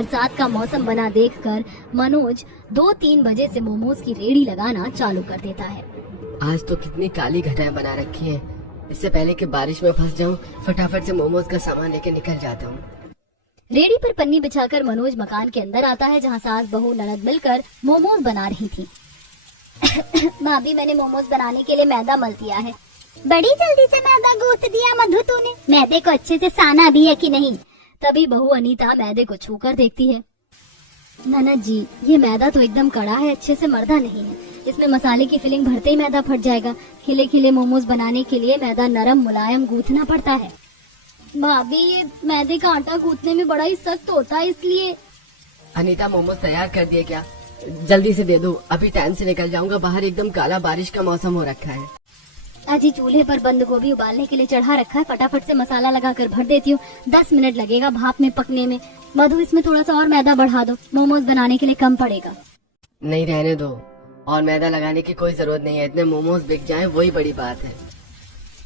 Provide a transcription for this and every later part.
बरसात का मौसम बना देखकर मनोज 2-3 बजे से मोमोज की रेडी लगाना चालू कर देता है। आज तो कितनी काली घटाएं बना रखी हैं। इससे पहले कि बारिश में फंस जाऊं, फटाफट से मोमोज का सामान लेके निकल जाता हूं। रेडी पर पन्नी बिछाकर मनोज मकान के अंदर आता है, जहां सास बहू ननद मिलकर मोमोज बना रही थी। भाभी, मैंने मोमोज बनाने के लिए मैदा मल दिया है। बड़ी जल्दी से मैदा गूंथ दिया मधु तूने। मैदे को अच्छे से साना भी है कि नहीं? तभी बहू अनीता मैदे को छूकर देखती है। ननद जी, ये मैदा तो एकदम कड़ा है, अच्छे से मर्दा नहीं है। इसमें मसाले की फिलिंग भरते ही मैदा फट जाएगा। खिले खिले मोमोज बनाने के लिए मैदा नरम मुलायम गूंथना पड़ता है। भाभी, मैदे का आटा गूंथने में बड़ा ही सख्त होता है, इसलिए। अनीता, मोमोज तैयार कर दिए क्या? जल्दी से दे दो, अभी टाइम से निकल जाऊंगा। बाहर एकदम काला बारिश का मौसम हो रखा है। अजी, चूल्हे पर बंद गोभी उबालने के लिए चढ़ा रखा है, फटाफट से मसाला लगाकर भर देती हूँ। 10 मिनट लगेगा भाप में पकने में। मधु, इसमें थोड़ा सा और मैदा बढ़ा दो, मोमोज बनाने के लिए कम पड़ेगा। नहीं, रहने दो, और मैदा लगाने की कोई जरूरत नहीं है। इतने मोमोज बिक जाएं वही बड़ी बात है।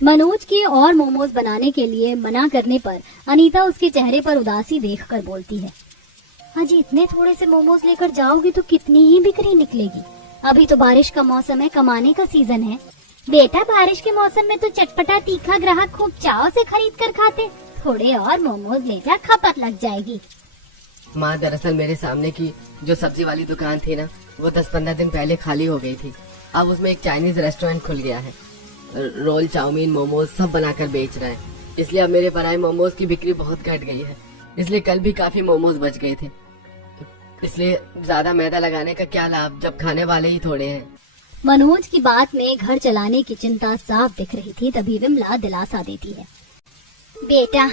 मनोज के और मोमोज बनाने के लिए मना करने पर अनीता उसके चेहरे पर उदासी देखकर बोलती है, अजी, इतने थोड़े से मोमोज लेकर जाओगी तो कितनी ही बिक्री निकलेगी? अभी तो बारिश का मौसम है, कमाने का सीजन है। बेटा, बारिश के मौसम में तो चटपटा तीखा ग्राहक खूब चाव से खरीद कर खाते। थोड़े और मोमोज ले जा, खपत लग जाएगी। माँ, दरअसल मेरे सामने की जो सब्जी वाली दुकान थी ना, वो 10-15 दिन पहले खाली हो गई थी। अब उसमें एक चाइनीज रेस्टोरेंट खुल गया है। रोल, चाउमीन, मोमोज सब बनाकर बेच रहे हैं। इसलिए अब मेरे बनाए मोमोज की बिक्री बहुत घट गई है। इसलिए कल भी काफी मोमोज बच गए थे। इसलिए ज्यादा मैदा लगाने का क्या लाभ, जब खाने वाले ही थोड़े हैं। मनोज की बात में घर चलाने की चिंता साफ दिख रही थी। तभी विमला दिलासा देती है, बेटा,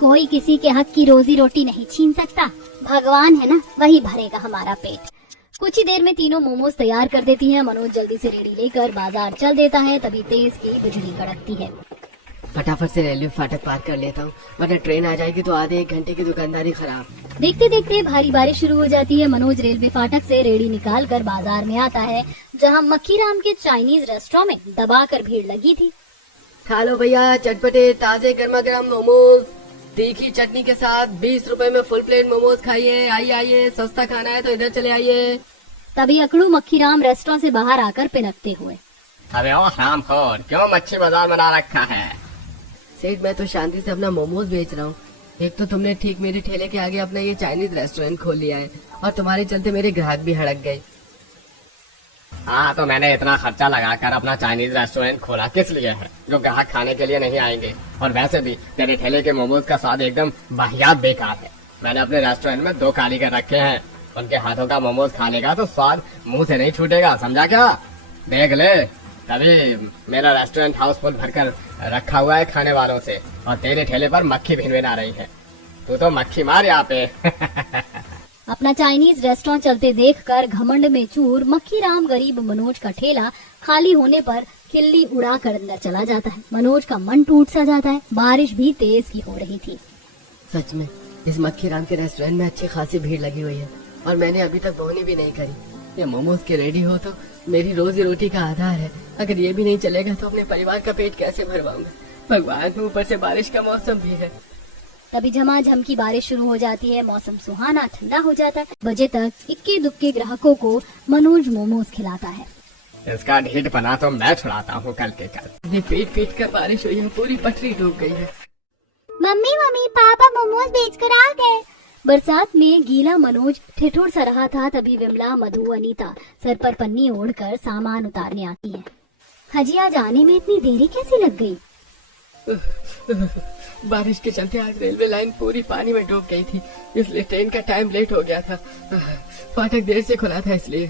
कोई किसी के हक की रोजी रोटी नहीं छीन सकता। भगवान है ना, वही भरेगा हमारा पेट। कुछ ही देर में तीनों मोमोज तैयार कर देती हैं। मनोज जल्दी से रेडी लेकर बाजार चल देता है। तभी तेज की बिजली कड़कती है। फटाफट से रेलवे फाटक पार कर लेता हूँ, वरना ट्रेन आ जाएगी तो आधे 1 घंटे की दुकानदारी खराब। देखते देखते भारी बारिश शुरू हो जाती है। मनोज रेलवे फाटक से रेडी निकाल कर बाजार में आता है, जहाँ मक्खीराम के चाइनीज रेस्टोरेंट में दबाकर भीड़ लगी थी। खा लो भैया, चटपटे ताजे गर्मा गर्म मोमोज, तीखी चटनी के साथ 20 रुपए में फुल प्लेट मोमोज खाइए। आइए आइए, सस्ता खाना है तो इधर चले आइए। तभी अकड़ू मक्खीराम रेस्टोरेंट से बाहर आकर पिनकते हुए, अबे ओ हरामखोर, क्यों मच्छी बाजार बना रखा है? सेठ, मैं तो शांति से अपना मोमोज बेच रहा हूँ। एक तो तुमने ठीक मेरे ठेले के आगे अपना ये चाइनीज रेस्टोरेंट खोल लिया है, और तुम्हारे चलते मेरे ग्राहक भी हड़क गए। हाँ, तो मैंने इतना खर्चा लगाकर अपना चाइनीज रेस्टोरेंट खोला किस लिए है? जो ग्राहक खाने के लिए नहीं आएंगे। और वैसे भी तेरे ठेले के मोमोज का स्वाद एकदम वाहियात बेकार है। मैंने अपने रेस्टोरेंट में 2 कारीगर रखे हैं, उनके हाथों का मोमोज खा लेगा तो स्वाद मुंह से नहीं छूटेगा, समझा क्या? देख ले, तभी मेरा रेस्टोरेंट हाउसफुल भरकर रखा हुआ है खाने वालों से, और तेरे ठेले पर मक्खी भिनभिन आ रही है। तू तो मक्खी मार यहाँ पे। अपना चाइनीज रेस्टोरेंट चलते देखकर घमंड में चूर मक्खीराम गरीब मनोज का ठेला खाली होने पर खिल्ली उड़ाकर अंदर चला जाता है। मनोज का मन टूट सा जाता है। बारिश भी तेज की हो रही थी। सच में इस मक्खीराम के रेस्टोरेंट में अच्छी खासी भीड़ लगी हुई है, और मैंने अभी तक बोनी भी नहीं करी। ये मोमोज के रेडी हो तो मेरी रोजी रोटी का आधार है। अगर ये भी नहीं चलेगा तो अपने परिवार का पेट कैसे भरवाऊंगा? भगवान, ऊपर से बारिश का मौसम भी है। तभी झमाझम की बारिश शुरू हो जाती है। मौसम सुहाना ठंडा हो जाता है। बजे तक इक्के दुक्के ग्राहकों को मनोज मोमोज खिलाता है। इसका ढीठ बना तो मैं छुड़ाता हूँ कल के कल। पीट पीट कर बारिश हुई है, पूरी पटरी डूब गई है। मम्मी मम्मी, पापा मोमोज बेचकर आ गए। बरसात में गीला मनोज ठिठुर सा रहा था। तभी विमला, मधु, अनीता सर पर पन्नी ओढ़कर सामान उतारने आती है। हाजी, आज आने में इतनी देरी कैसे लग गई? बारिश के चलते आज रेलवे लाइन पूरी पानी में डूब गई थी, इसलिए ट्रेन का टाइम लेट हो गया था। फाटक देर से खुला था इसलिए।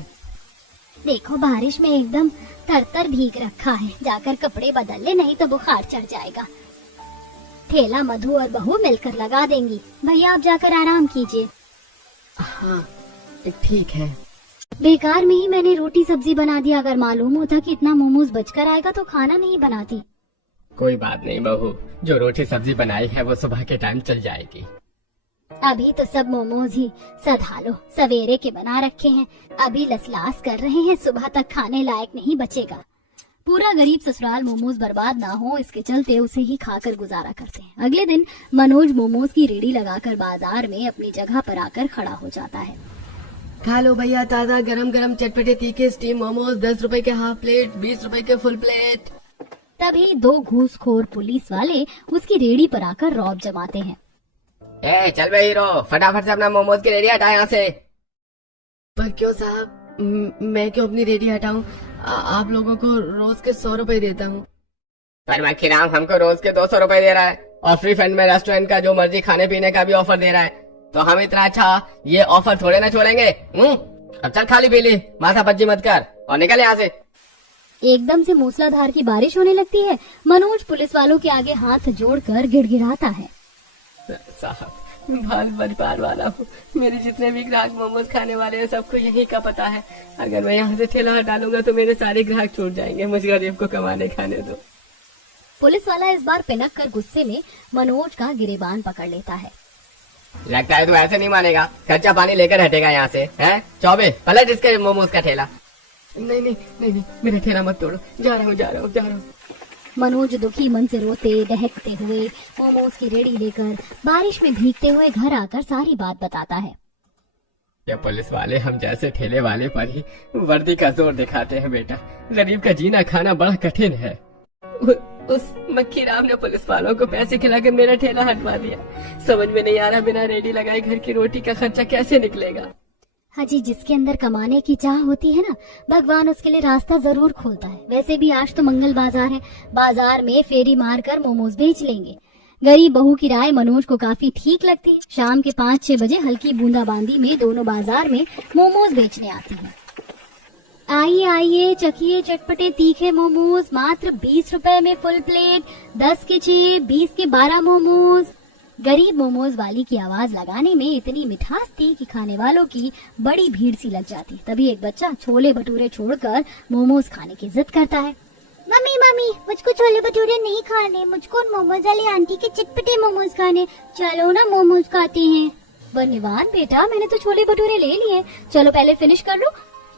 देखो, बारिश में एकदम तर भीग रखा है। जाकर कपड़े बदल ले, नहीं तो बुखार चढ़ जाएगा। ठेला मधु और बहू मिलकर लगा देंगी। भैया, आप जाकर आराम कीजिए। हाँ, ठीक है। बेकार में ही मैंने रोटी सब्जी बना दिया। अगर मालूम होता कि इतना मोमोज बचकर आएगा तो खाना नहीं बनाती। कोई बात नहीं बहू, जो रोटी सब्जी बनाई है वो सुबह के टाइम चल जाएगी। अभी तो सब मोमोज ही सधा लो, सवेरे के बना रखे हैं। अभी लसलास कर रहे हैं, सुबह तक खाने लायक नहीं बचेगा। पूरा गरीब ससुराल मोमोज बर्बाद ना हो इसके चलते उसे ही खाकर गुजारा करते हैं। अगले दिन मनोज मोमोज की रेडी लगाकर बाजार में अपनी जगह पर आकर खड़ा हो जाता है। खा लो भैया ताजा गरम गरम चटपटे तीखे स्टीम मोमोज, 10 रुपए के हाफ प्लेट, 20 रुपए के फुल प्लेट। तभी 2 घूसखोर पुलिस वाले उसकी रेडी पर आकर रौब जमाते हैं। ए चल बे हीरो, फटाफट से अपना मोमोज की रेडी हटा यहाँ से। पर क्यों साहब, मैं क्यों अपनी रेडी हटाऊं? आप लोगों को रोज के 100 रुपए देता हूँ। पर मक्खीराम हमको रोज के 200 रुपए दे रहा है और फ्री फंड में रेस्टोरेंट का जो मर्जी खाने पीने का भी ऑफर दे रहा है, तो हम इतना अच्छा ये ऑफर थोड़े ना छोड़ेंगे। अब चल खाली पीली, माथा पच्ची मत कर और निकल यहाँ से। एकदम से मूसलाधार की बारिश होने लगती है। मनोज पुलिस वालों के आगे हाथ जोड़कर गिड़गिड़ाता है। साहब मैं भारत परिवार वाला हूँ, मेरे जितने भी ग्राहक मोमोज खाने वाले हैं सबको यही का पता है। अगर मैं यहाँ से ठेला हटालूंगा तो मेरे सारे ग्राहक छूट जाएंगे। मुझे गरीब को कमाने खाने दो। पुलिस वाला इस बार पिनक कर गुस्से में मनोज का गिरेबान पकड़ लेता है। लगता है तू ऐसे नहीं मानेगा, कच्चा पानी लेकर हटेगा यहाँ से, हैं? चौबे पलट इसके मोमोज का ठेला। नहीं नहीं नहीं नहीं, मेरा ठेला मत तोड़ो, जा रहा हूँ। मनोज दुखी मन से रोते दहकते हुए मोमोज की रेडी लेकर बारिश में भीगते हुए घर आकर सारी बात बताता है। ये पुलिस वाले हम जैसे ठेले वाले पर ही वर्दी का जोर दिखाते हैं बेटा। गरीब का जीना खाना बड़ा कठिन है। उस मक्खीराम ने पुलिस वालों को पैसे खिलाकर मेरा ठेला हटवा दिया। समझ में नहीं आ रहा बिना रेडी लगाए घर की रोटी का खर्चा कैसे निकलेगा। हाजी, जिसके अंदर कमाने की चाह होती है ना, भगवान उसके लिए रास्ता जरूर खोलता है। वैसे भी आज तो मंगल बाजार है, बाजार में फेरी मारकर मोमोज बेच लेंगे। गरीब बहू की राय मनोज को काफी ठीक लगती है। शाम के 5-6 बजे हल्की बूंदाबांदी में दोनों बाजार में मोमोज बेचने आती है। आइए आइए, चखिए चटपटे तीखे मोमोज, मात्र 20 रुपए में फुल प्लेट, 10 के 6, 20 के 12 मोमोज। गरीब मोमोज वाली की आवाज लगाने में इतनी मिठास थी कि खाने वालों की बड़ी भीड़ सी लग जाती। तभी एक बच्चा छोले भटूरे छोड़कर मोमोज खाने की जिद करता है। मम्मी मुझको छोले भटूरे नहीं खाने, मुझको मोमोज वाली आंटी के चटपटे मोमोज खाने, चलो ना मोमोज खाते हैं। धन्यवाद बेटा, मैंने तो छोले भटूरे ले लिए, चलो पहले फिनिश कर लो,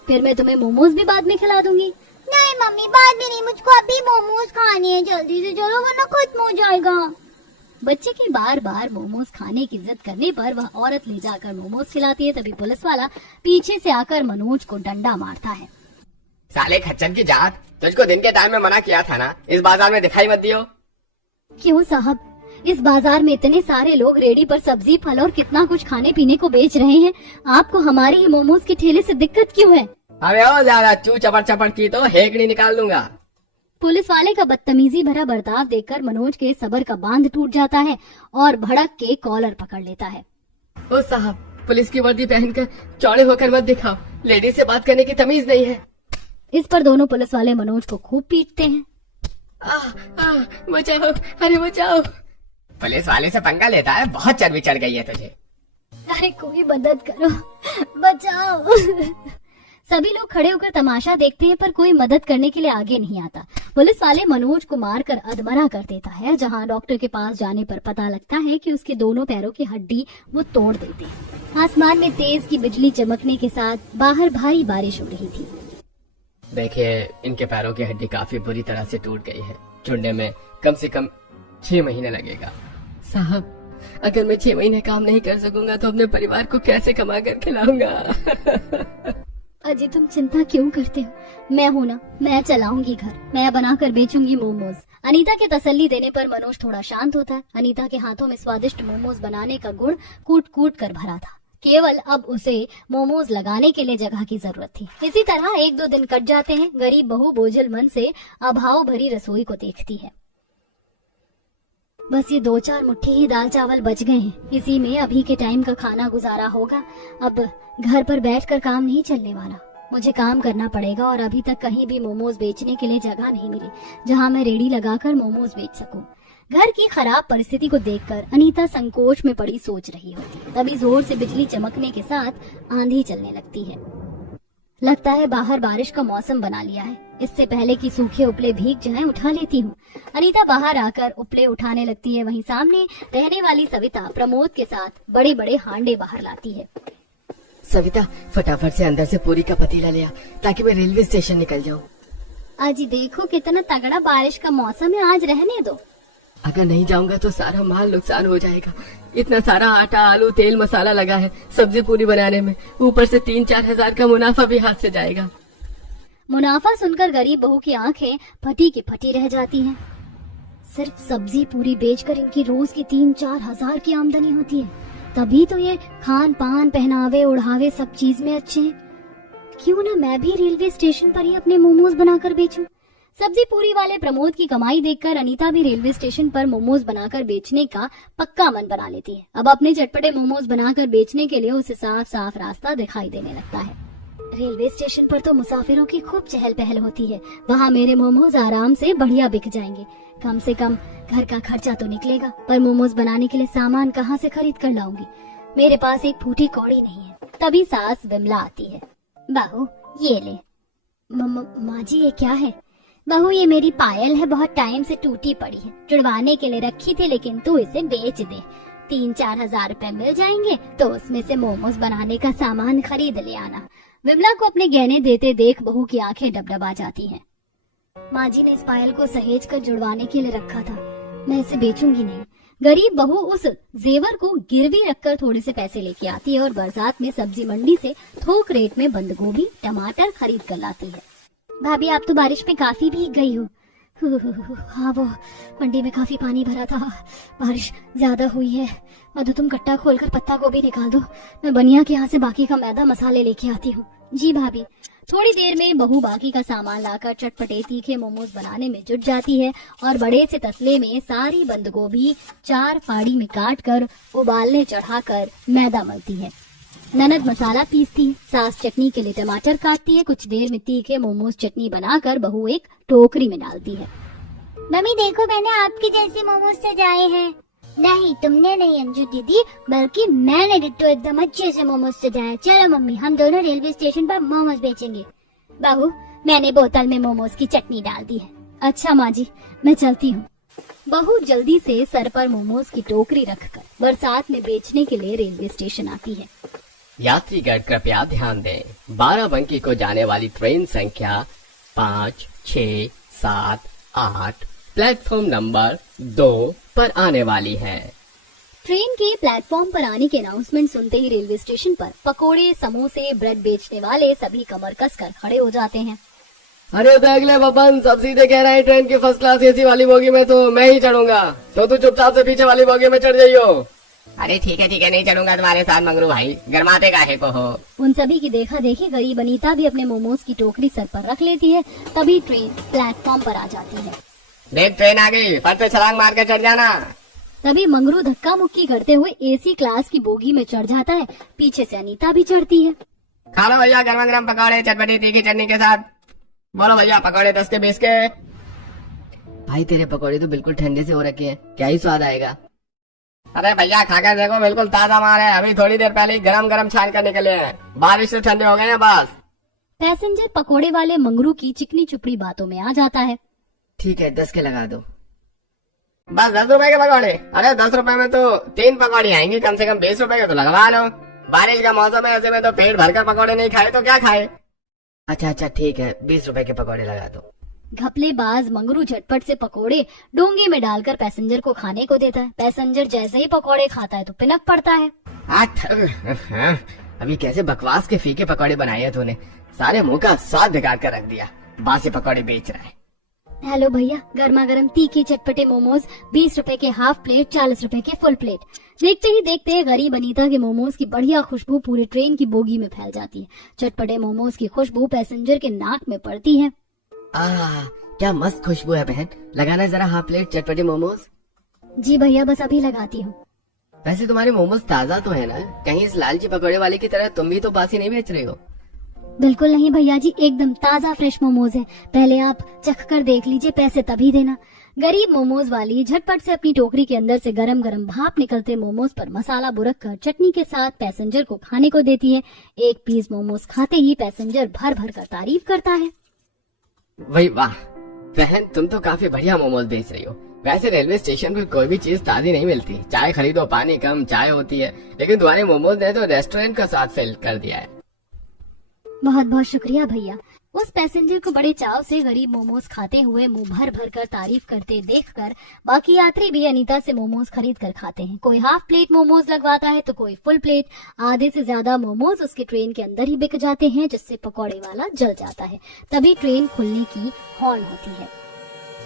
फिर मैं तुम्हें मोमोज भी बाद में खिला दूंगी। नहीं मम्मी, बाद में नहीं, मुझको अभी मोमोज खाने हैं, जल्दी से चलो वरना खत्म हो जाएगा। बच्चे के बार बार मोमोज खाने की जिद करने पर वह औरत ले जाकर मोमोज खिलाती है। तभी पुलिस वाला पीछे से आकर मनोज को डंडा मारता है। साले खच्चर की जात, तुझको दिन के टाइम में मना किया था ना, इस बाजार में दिखाई मत दियो। क्यों साहब, इस बाजार में इतने सारे लोग रेडी पर सब्जी फल और कितना कुछ खाने पीने को बेच रहे हैं, आपको हमारे ही मोमोज के ठेले से दिक्कत क्यों है? अबे ओ ज्यादा चू चपड़ चपड़ की तो हेकड़ी निकाल दूंगा। पुलिस वाले का बदतमीजी भरा बर्ताव देखकर मनोज के सब्र का बांध टूट जाता है और भड़क के कॉलर पकड़ लेता है। ओ साहब, पुलिस की वर्दी पहनकर चौड़े होकर मत दिखाओ, लेडीज से बात करने की तमीज नहीं है। इस पर दोनों पुलिस वाले मनोज को खूब पीटते हैं। बचाओ, अरे बचाओ। पुलिस वाले से पंगा लेता है, बहुत चर्बी चढ़ गई है तुझे। अरे कोई मदद करो, बचाओ। सभी लोग खड़े होकर तमाशा देखते हैं पर कोई मदद करने के लिए आगे नहीं आता। पुलिस वाले मनोज को मारकर अधमरा कर देता है, जहां डॉक्टर के पास जाने पर पता लगता है कि उसके दोनों पैरों की हड्डी वो तोड़ देते हैं। आसमान में तेज की बिजली चमकने के साथ बाहर भारी बारिश हो रही थी। देखिए, इनके पैरों की हड्डी काफी बुरी तरह से टूट गई है, जुड़ने में कम से कम 6 महीने लगेगा। साहब, अगर मैं 6 महीने काम नहीं कर सकूंगा तो अपने परिवार को कैसे कमा कर खिलाऊंगा? अजय, तुम चिंता क्यों करते हो? मैं हूं ना, मैं चलाऊंगी घर, मैं बनाकर बेचूंगी मोमोज। अनीता के तसल्ली देने पर मनोज थोड़ा शांत होता है। अनीता के हाथों में स्वादिष्ट मोमोज बनाने का गुण कूट कूट कर भरा था, केवल अब उसे मोमोज लगाने के लिए जगह की जरूरत थी। इसी तरह 1-2 दिन कट जाते हैं। गरीब बहू बोझल मन से अभाव भरी रसोई को देखती है। बस ये 2-4 मुट्ठी ही दाल चावल बच गए हैं, इसी में अभी के टाइम का खाना गुजारा होगा। अब घर पर बैठकर काम नहीं चलने वाला, मुझे काम करना पड़ेगा और अभी तक कहीं भी मोमोज बेचने के लिए जगह नहीं मिली जहां मैं रेडी लगाकर मोमोज बेच सकूं। घर की खराब परिस्थिति को देखकर अनीता संकोच में पड़ी सोच रही होती। तभी जोर से बिजली चमकने के साथ आंधी चलने लगती है। लगता है बाहर बारिश का मौसम बना लिया है, इससे पहले कि सूखे उपले भीग जाएं उठा लेती हूँ। अनीता बाहर आकर उपले उठाने लगती है। वहीं सामने रहने वाली सविता प्रमोद के साथ बड़े बड़े हांडे बाहर लाती है। सविता, फटाफट से अंदर से पूरी का पतीला ले आ ताकि मैं रेलवे स्टेशन निकल जाऊं। आज देखो कितना तगड़ा बारिश का मौसम है, आज रहने दो। अगर नहीं जाऊंगा तो सारा माल नुकसान हो जाएगा। इतना सारा आटा, आलू, तेल, मसाला लगा है सब्जी पूरी बनाने में, ऊपर से 3-4 हजार का मुनाफा भी हाथ से जाएगा। मुनाफा सुनकर गरीब बहू की आंखें फटी की फटी रह जाती हैं। सिर्फ सब्जी पूरी बेचकर इनकी रोज की 3-4 हजार की आमदनी होती है, तभी तो ये खान पान, पहनावे, उड़ावे सब चीज में अच्छे हैं। क्यों ना मैं भी रेलवे स्टेशन पर ही अपने मोमोज बनाकर बेचूं। सब्जी पूरी वाले प्रमोद की कमाई देखकर अनीता भी रेलवे स्टेशन पर मोमोज बनाकर बेचने का पक्का मन बना लेती है। अब अपने चटपटे मोमोज बनाकर बेचने के लिए उसे साफ साफ रास्ता दिखाई देने लगता है। रेलवे स्टेशन पर तो मुसाफिरों की खूब चहल पहल होती है, वहाँ मेरे मोमोज आराम से बढ़िया बिक जाएंगे। कम से कम घर का खर्चा तो निकलेगा, पर मोमोज बनाने के लिए सामान कहाँ से खरीद कर लाऊंगी? मेरे पास एक फूटी कौड़ी नहीं है। तभी सास विमला आती है। बहू ये ले। माँ जी ये क्या है? बहू ये मेरी पायल है, बहुत टाइम से टूटी पड़ी है, जुड़वाने के लिए रखी थी, लेकिन तू इसे बेच दे। 3-4 हजार रुपए मिल जाएंगे तो उसमें से मोमोज बनाने का सामान खरीद ले आना। विमला को अपने गहने देते देख बहू की आंखें डबडबा जाती हैं। माँ जी ने इस पायल को सहेज कर जुड़वाने के लिए रखा था, मैं इसे बेचूंगी नहीं। गरीब बहू उस जेवर को गिरवी रखकर थोड़े से पैसे लेके आती है और बरसात में सब्जी मंडी से थोक रेट में बंद गोभी, टमाटर खरीद कर लाती है। भाभी आप तो बारिश में काफी भीग गई हो। हाँ वो मंडी में काफी पानी भरा था, बारिश ज्यादा हुई है। मधु तुम कट्टा खोलकर पत्ता गोभी निकाल दो, मैं बनिया के यहाँ से बाकी का मैदा मसाले लेके आती हूँ। जी भाभी। थोड़ी देर में बहू बाकी का सामान लाकर चटपटे तीखे मोमोज बनाने में जुट जाती है और बड़े से तसले में सारी बंद गोभी 4 फाड़ी में काट कर उबालने चढ़ाकर मैदा मलती है। ननद मसाला पीसती, सास चटनी के लिए टमाटर काटती है। कुछ देर में तीखे मोमोज चटनी बनाकर बहू एक टोकरी में डालती है। मम्मी देखो मैंने आपके जैसे मोमोज सजाए हैं। नहीं तुमने नहीं अंजू दीदी, बल्कि मैंने डिट्टो एकदम अच्छे से मोमोज सजाए। चलो मम्मी हम दोनों रेलवे स्टेशन पर मोमोज बेचेंगे। बहू मैंने बोतल में मोमोज की चटनी डाल दी है। अच्छा माँ जी मैं चलती हूँ। बहू जल्दी से सर पर मोमोज की टोकरी रखकर बरसात में बेचने के लिए रेलवे स्टेशन आती है। यात्रीगण कृपया ध्यान दें, 12 को जाने वाली ट्रेन संख्या 5, 6, 7, 8 प्लेटफॉर्म नंबर 2 पर आने वाली है। ट्रेन के प्लेटफॉर्म पर आने के अनाउंसमेंट सुनते ही रेलवे स्टेशन पर पकोड़े, समोसे, ब्रेड बेचने वाले सभी कमर कसकर खड़े हो जाते हैं। अरे देख ले बबन, सब सीधे कह रहे हैं ट्रेन की फर्स्ट क्लास एसी वाली बोगी में तो मैं ही चढ़ूंगा, तो तू चुपचाप से पीछे वाली बोगी में चढ़ जाइयो। अरे ठीक है नहीं चढ़ूंगा तुम्हारे साथ मंगरू भाई, गरमाते काहे को हो। उन सभी की देखा देखी गरीब अनीता भी अपने मोमोज की टोकरी सर पर रख लेती है। तभी ट्रेन प्लेटफॉर्म पर आ जाती है। देख ट्रेन आ गई, फट से छलांग मार के चढ़ जाना। तभी मंगरू धक्का मुक्की करते हुए एसी क्लास की बोगी में चढ़ जाता है। पीछे से अनीता भी चढ़ती है। खा लो भैया गर्मा गर्म पकौड़े चटपटी तीखी चटनी के साथ। बोलो भैया पकौड़े 10 के 20 के। भाई तेरे पकौड़े तो बिल्कुल ठंडे से हो रखे हैं, क्या ही स्वाद आएगा। अरे भैया खाकर देखो बिल्कुल ताजा माल है, अभी थोड़ी देर पहले गरम गरम छान कर निकले हैं, बारिश से ठंडे हो गए हैं बस। पैसेंजर पकोड़े वाले मंगरू की चिकनी चुपड़ी बातों में आ जाता है। ठीक है 10 के लगा दो। बस 10 रुपए के पकौड़े? अरे 10 रुपए में तो 3 पकौड़ी आएंगी, कम से कम 20 रुपए के तो लगवा लो। बारिश का मौसम है, ऐसे में तो पेट भरकर पकौड़े नहीं खाए तो क्या खाए। अच्छा ठीक है 20 रुपए के पकौड़े लगा दो। घपलेबाज मंगरू झटपट से पकोड़े डोंगे में डालकर पैसेंजर को खाने को देता है। पैसेंजर जैसे ही पकोड़े खाता है तो पिनक पड़ता है। अभी कैसे बकवास के फीके पकौड़े बनाए हैं तूने, सारे मुंह का स्वाद बिगाड़ कर रख दिया। बासी पकौड़े बेच रहा है। हेलो भैया, गर्मा गर्म तीखी चटपटे मोमोज 20 रुपए के हाफ प्लेट, 40 रुपए के फुल प्लेट। देखते ही देखते गरीब अनीता के मोमोज की बढ़िया खुशबू पूरी ट्रेन की बोगी में फैल जाती है। चटपटे मोमोज की खुशबू पैसेंजर के नाक में पड़ती है। क्या मस्त खुशबू है बहन, लगाना जरा हाफ प्लेट चटपटे मोमोज। जी भैया बस अभी लगाती हूँ। वैसे तुम्हारे मोमोज ताजा तो है ना, कहीं इस लालची पकौड़े वाले की तरह तुम भी तो बासी नहीं बेच रहे हो। बिल्कुल नहीं भैया जी, एकदम ताजा फ्रेश मोमोज है, पहले आप चख कर देख लीजिए, पैसे तभी देना। गरीब मोमोज वाली झटपट से अपनी टोकरी के अंदर से गरम गरम भाप निकलते मोमोज पर मसाला बुरक कर चटनी के साथ पैसेंजर को खाने को देती है। एक पीस मोमोज खाते ही पैसेंजर भर भर कर तारीफ करता है। वही वाह बहन, तुम तो काफी बढ़िया मोमोज बेच रही हो। वैसे रेलवे स्टेशन पर कोई भी चीज ताजी नहीं मिलती, चाय खरीदो पानी कम चाय होती है, लेकिन तुम्हारे मोमोज ने तो रेस्टोरेंट का स्वाद फेल कर दिया है। बहुत बहुत शुक्रिया भैया। उस पैसेंजर को बड़े चाव से गरीब मोमोज खाते हुए मुंह भर भर कर तारीफ करते देखकर बाकी यात्री भी अनीता से मोमोज खरीद कर खाते हैं। कोई हाफ प्लेट मोमोज लगवाता है तो कोई फुल प्लेट। आधे से ज्यादा मोमोज उसके ट्रेन के अंदर ही बिक जाते हैं, जिससे पकौड़े वाला जल जाता है। तभी ट्रेन खुलने की हॉर्न होती है।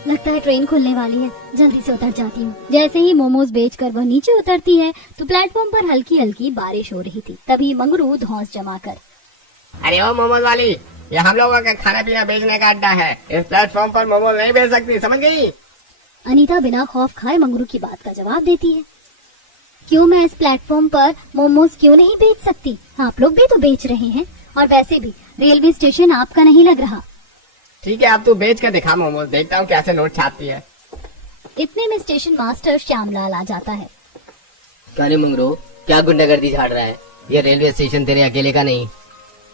लगता है ट्रेन खुलने वाली है, जल्दी से उतर जाती हूँ। जैसे ही मोमोज बेचकर वह नीचे उतरती है तो प्लेटफॉर्म पर हल्की हल्की बारिश हो रही थी। तभी मंगरू धौंस जमाकर, अरे ओ मोमोज वाली, ये हम लोगों का खाना पीना बेचने का अड्डा है, इस प्लेटफॉर्म पर मोमोज नहीं बेच सकती, समझ गई? अनीता बिना खौफ खाए मंगरू की बात का जवाब देती है। क्यों, मैं इस प्लेटफॉर्म पर मोमोज क्यों नहीं बेच सकती? आप लोग भी तो बेच रहे हैं, और वैसे भी रेलवे स्टेशन आपका नहीं लग रहा। ठीक है, अब तू बेच कर दिखा मोमोज, देखता हूँ कैसे नोट छापती है। इतने में स्टेशन मास्टर श्यामलाल आ जाता है। क्या रे मंगरू, क्या गुंडागर्दी झाड़ रहा है? ये रेलवे स्टेशन तेरे अकेले का नहीं,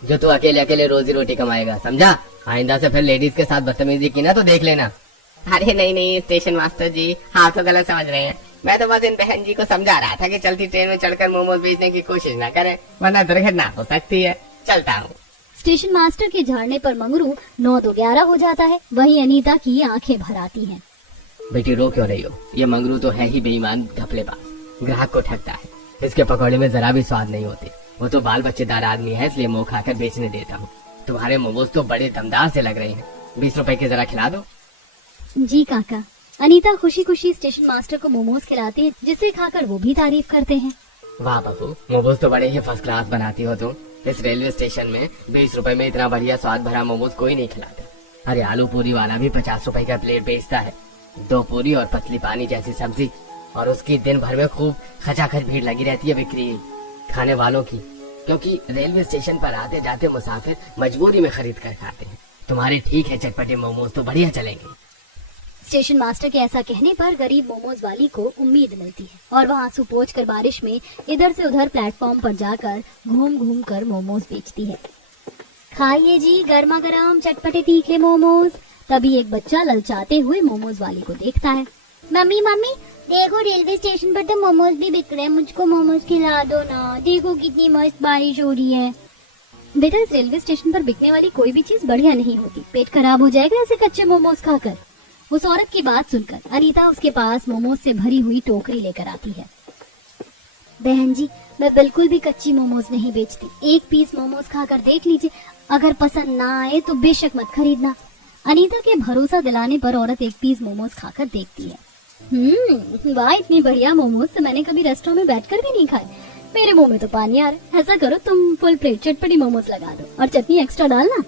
जो तू अकेले अकेले रोजी रोटी कमाएगा, समझा? आइंदा से फिर लेडीज के साथ बदतमीजी की ना तो देख लेना। अरे नहीं नहीं स्टेशन मास्टर जी, आप तो गलत समझ रहे हैं। मैं तो बस इन बहन जी को समझा रहा था कि चलती ट्रेन में चढ़कर मोमोज बेचने की कोशिश ना करें, वरना दुर्घटना हो सकती है। चलता हूँ। स्टेशन मास्टर के झाड़ने पर मंगरू 9-2-11 हो जाता है। वहीं अनीता की आंखें भर आती हैं। बेटी रो क्यों रही हो? ये मंगरू तो है ही बेईमान घपलेबाज, ग्राहक को ठगता है। इसके पकौड़े में जरा भी स्वाद नहीं होती। वो तो बाल बच्चेदार आदमी है, इसलिए मुंह खाकर बेचने देता हूँ। तुम्हारे मोमोज तो बड़े दमदार से लग रहे हैं, 20 रुपए के जरा खिला दो। जी काका। अनीता खुशी खुशी स्टेशन मास्टर को मोमोज खिलाती है, जिसे खाकर वो भी तारीफ करते हैं। वाह बहू, मोमोज तो बड़े ही फर्स्ट क्लास बनाती हो तुम। इस रेलवे स्टेशन में 20 रुपए में इतना बढ़िया स्वाद भरा मोमोज कोई नहीं खिलाता। अरे आलू पूरी वाला भी 50 रुपए का प्लेट बेचता है। 2 पूरी और पतली पानी जैसी सब्जी, और उसकी दिन भर में खूब खचाखच भीड़ लगी रहती है बिक्री खाने वालों की, क्योंकि रेलवे स्टेशन पर आते जाते मुसाफिर मजबूरी में खरीद कर खाते हैं। तुम्हारे ठीक है चटपटे मोमोज तो बढ़िया चलेंगे। स्टेशन मास्टर के ऐसा कहने पर गरीब मोमोज वाली को उम्मीद मिलती है, और वह आंसू पोंछकर बारिश में इधर से उधर प्लेटफॉर्म पर जाकर घूम घूम कर मोमोज बेचती है। खाइए जी गर्मा गर्म चटपटे तीखे मोमोज। तभी एक बच्चा ललचाते हुए मोमोज वाली को देखता है। मम्मी मम्मी देखो, रेलवे स्टेशन पर तो मोमोज भी बिक रहे हैं, मुझको मोमोज खिला दो ना। देखो कितनी मस्त बारिश हो रही है। बेटा, इस रेलवे स्टेशन पर बिकने वाली कोई भी चीज बढ़िया नहीं होती, पेट खराब हो जाएगा ऐसे कच्चे मोमोज खाकर। उस औरत की बात सुनकर अनीता उसके पास मोमोज से भरी हुई टोकरी लेकर आती है। बहन जी, मैं बिल्कुल भी कच्ची मोमोज नहीं बेचती। एक पीस मोमोज खाकर देख लीजिए, अगर पसंद ना आए तो बेशक मत खरीदना। अनीता के भरोसा दिलाने पर औरत एक पीस मोमोज खाकर देखती है। वाह, इतनी बढ़िया मोमोज तो मैंने कभी रेस्टोरेंट में बैठकर भी नहीं खाए। मेरे मुंह में तो पानी आ रहा है। ऐसा करो, तुम फुल प्लेट चटपटी मोमोज लगा दो और चटनी एक्स्ट्रा डालना।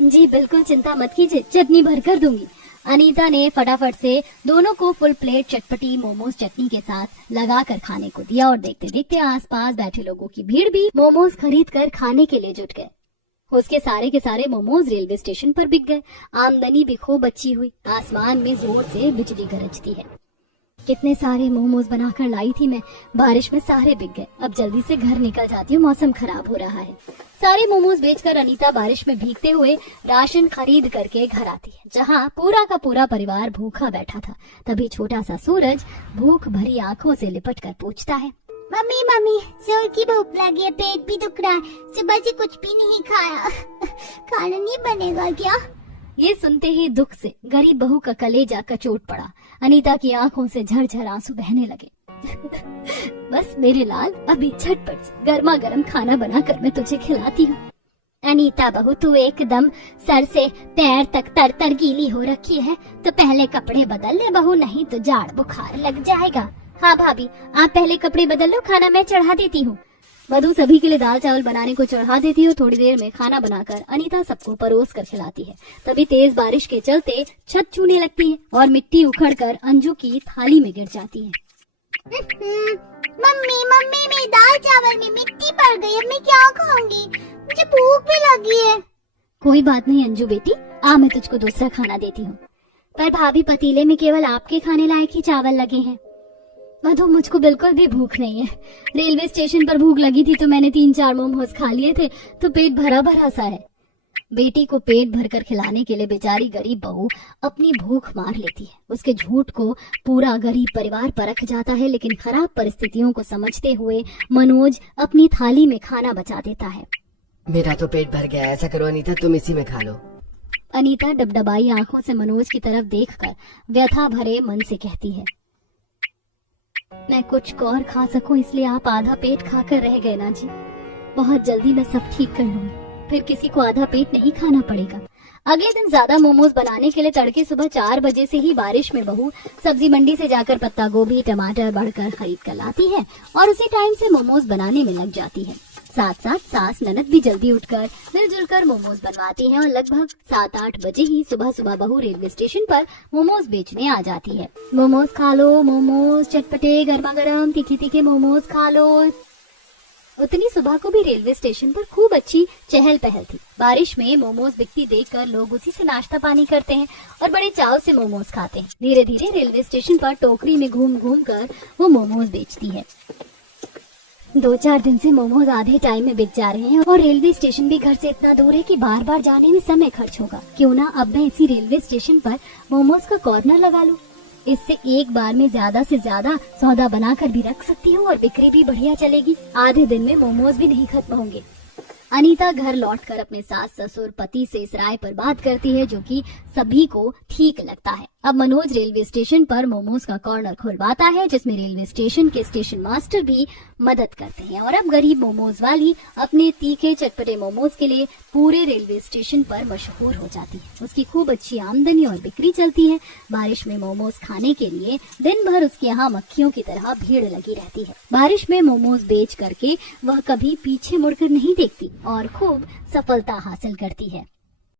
जी बिल्कुल, चिंता मत कीजिए, चटनी भर कर दूंगी। अनीता ने फटाफट से दोनों को फुल प्लेट चटपटी मोमोज चटनी के साथ लगाकर खाने को दिया, और देखते देखते आसपास बैठे लोगों की भीड़ भी मोमोज खरीद कर खाने के लिए जुट गए। उसके सारे के सारे मोमोज रेलवे स्टेशन पर बिक गए। आमदनी भी खूब अच्छी हुई। आसमान में जोर से बिजली गरजती है। कितने सारे मोमोज बनाकर लाई थी मैं, बारिश में सारे बिक गए। अब जल्दी से घर निकल जाती हूँ, मौसम खराब हो रहा है। सारे मोमोज बेचकर अनीता बारिश में भीगते हुए राशन खरीद करके घर आती है, जहाँ पूरा का पूरा परिवार भूखा बैठा था। तभी छोटा सा सूरज भूख भरी आंखों से लिपट कर पूछता है, मम्मी मम्मी, जोर की भूख लगी है, पेट भी दुख रहा है, सुबह से कुछ भी नहीं खाया। खाना नहीं बनेगा क्या? ये सुनते ही दुख से गरीब बहू का कलेजा कचोट पड़ा। अनीता की आंखों से झरझर आंसू बहने लगे। बस मेरे लाल, अभी झटपट से गर्मा गर्म खाना बनाकर मैं तुझे खिलाती हूँ। अनीता बहू, तू एकदम सर से पैर तक तर तर गीली हो रखी है, तो पहले कपड़े बदल ले बहू, नहीं तो जाड़ बुखार लग जाएगा। हाँ भाभी, आप पहले कपड़े बदल लो, खाना मैं चढ़ा देती हूँ। मधु सभी के लिए दाल चावल बनाने को चढ़ा देती है। थोड़ी देर में खाना बनाकर अनीता सबको परोस कर खिलाती है। तभी तेज बारिश के चलते छत छूने लगती है और मिट्टी उखड़कर अंजू की थाली में गिर जाती है। मम्मी मम्मी, मेरी दाल चावल में मिट्टी पड़ गई, अब मैं क्या खाऊंगी? मुझे भूख भी लगी है। कोई बात नहीं अंजू बेटी, आ मैं तुझको दूसरा खाना देती हूँ। पर भाभी, पतीले में केवल आपके खाने लायक ही चावल लगे हैं। मधु, मुझको बिल्कुल भी भूख नहीं है। रेलवे स्टेशन पर भूख लगी थी तो मैंने 3-4 मोमोज खा लिए थे, तो पेट भरा भरा सा है। बेटी को पेट भरकर खिलाने के लिए बेचारी गरीब बहू अपनी भूख मार लेती है। उसके झूठ को पूरा गरीब परिवार परख जाता है, लेकिन खराब परिस्थितियों को समझते हुए मनोज अपनी थाली में खाना बचा देता है। मेरा तो पेट भर गया, ऐसा करो अनीता, तुम इसी में खा लो। अनीता डबडबाई आंखों से मनोज की तरफ देखकर व्यथा भरे मन से कहती है, मैं कुछ और खा सकूं इसलिए आप आधा पेट खाकर रह गए ना जी। बहुत जल्दी मैं सब ठीक कर लूंगी, फिर किसी को आधा पेट नहीं खाना पड़ेगा। अगले दिन ज्यादा मोमोज बनाने के लिए तड़के सुबह 4 बजे से ही बारिश में बहू सब्जी मंडी से जाकर पत्ता गोभी टमाटर बढ़कर खरीद कर लाती है और उसी टाइम से मोमोज बनाने में लग जाती है। साथ साथ सास ननद भी जल्दी उठकर मिलजुल कर मोमोज बनवाती हैं और लगभग 7-8 बजे ही सुबह सुबह बहू रेलवे स्टेशन पर मोमोज बेचने आ जाती है। मोमोज खा लो, मोमोज चटपटे गर्मा गर्म तीखे तीखे मोमोज खा लो। उतनी सुबह को भी रेलवे स्टेशन पर खूब अच्छी चहल पहल थी। बारिश में मोमोज बिकती देखकर लोग उसी से नाश्ता पानी करते हैं और बड़े चाव से मोमोज खाते हैं। धीरे धीरे रेलवे स्टेशन पर टोकरी में घूम घूम कर वो मोमोज बेचती है। 2-4 दिन से मोमोज आधे टाइम में बिक जा रहे हैं और रेलवे स्टेशन भी घर से इतना दूर है कि बार बार जाने में समय खर्च होगा। क्यों ना अब मैं इसी रेलवे स्टेशन पर मोमोज का कॉर्नर लगा लूं। इससे एक बार में ज्यादा से ज्यादा सौदा बनाकर भी रख सकती हूँ और बिक्री भी बढ़िया चलेगी। आधे दिन में मोमोज भी नहीं खत्म होंगे। अनीता घर लौटकर अपने सास ससुर पति से इस राय पर बात करती है जो कि सभी को ठीक लगता है। अब मनोज रेलवे स्टेशन पर मोमोज का कॉर्नर खुलवाता है जिसमें रेलवे स्टेशन के स्टेशन मास्टर भी मदद करते हैं और अब गरीब मोमोज वाली अपने तीखे चटपटे मोमोज के लिए पूरे रेलवे स्टेशन पर मशहूर हो जाती है। उसकी खूब अच्छी आमदनी और बिक्री चलती है। बारिश में मोमोज खाने के लिए दिन भर उसके यहाँ मक्खियों की तरह भीड़ लगी रहती है। बारिश में मोमोज बेच करके वह कभी पीछे मुड़कर नहीं देखती और खूब सफलता हासिल करती है।